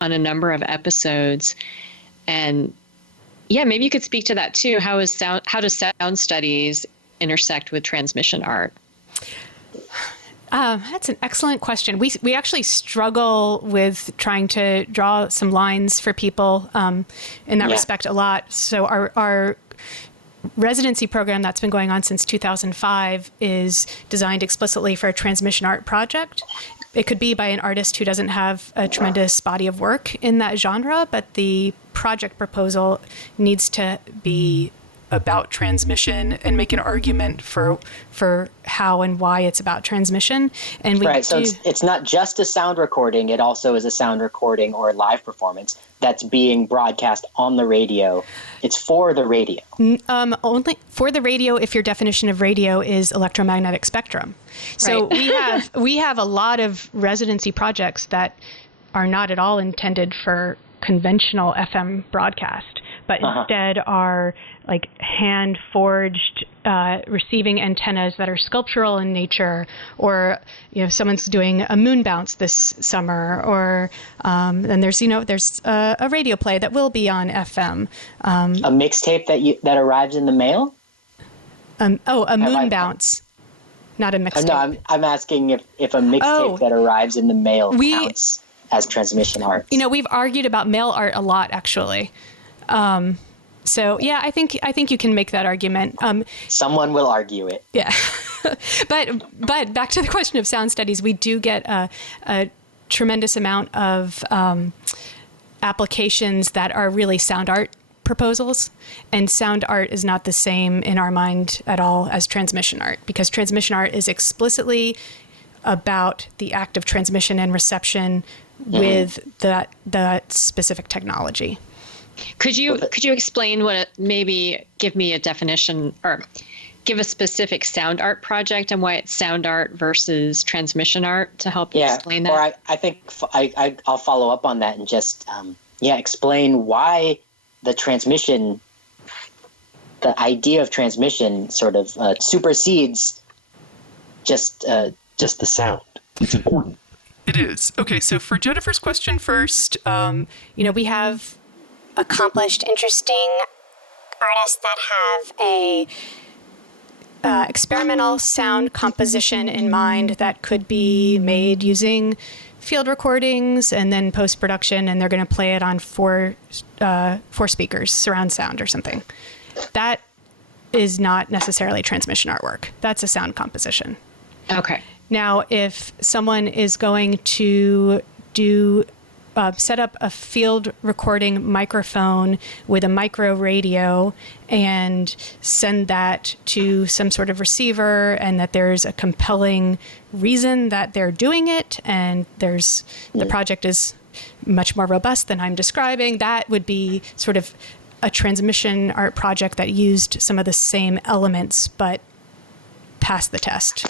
on a number of episodes. And yeah, maybe you could speak to that too. How does sound studies intersect with transmission art? That's an excellent question. We actually struggle with trying to draw some lines for people in that respect a lot. So our residency program that's been going on since 2005 is designed explicitly for a transmission art project. It could be by an artist who doesn't have a tremendous body of work in that genre, but the project proposal needs to be about transmission and make an argument for how and why it's about transmission. And so it's not just a sound recording, it also is a sound recording or live performance that's being broadcast on the radio. It's for the radio. Only for the radio if your definition of radio is electromagnetic spectrum. So we have a lot of residency projects that are not at all intended for conventional FM broadcast, but instead are like hand forged receiving antennas that are sculptural in nature, or someone's doing a moon bounce this summer, or then there's a radio play that will be on FM. A mixtape that arrives in the mail. A moon bounce, not a mixtape. No, I'm asking if a mixtape that arrives in the mail counts as transmission art. We've argued about mail art a lot, actually. So yeah, I think you can make that argument. Someone will argue it. Yeah, but back to the question of sound studies, we do get a tremendous amount of applications that are really sound art proposals, and sound art is not the same in our mind at all as transmission art, because transmission art is explicitly about the act of transmission and reception with that specific technology. Could you explain maybe give me a definition or give a specific sound art project and why it's sound art versus transmission art to help you explain that? Or I think I'll follow up on that and just explain why the idea of transmission sort of supersedes just the sound. It's important. It is. Okay, so for Jennifer's question first, we have accomplished, interesting artists that have a experimental sound composition in mind that could be made using field recordings and then post-production, and they're going to play it on four speakers, surround sound or something. That is not necessarily transmission artwork. That's a sound composition. Okay. Now, if someone is going to set up a field recording microphone with a micro radio and send that to some sort of receiver, and that there's a compelling reason that they're doing it, and the project is much more robust than I'm describing, that would be sort of a transmission art project that used some of the same elements but passed the test.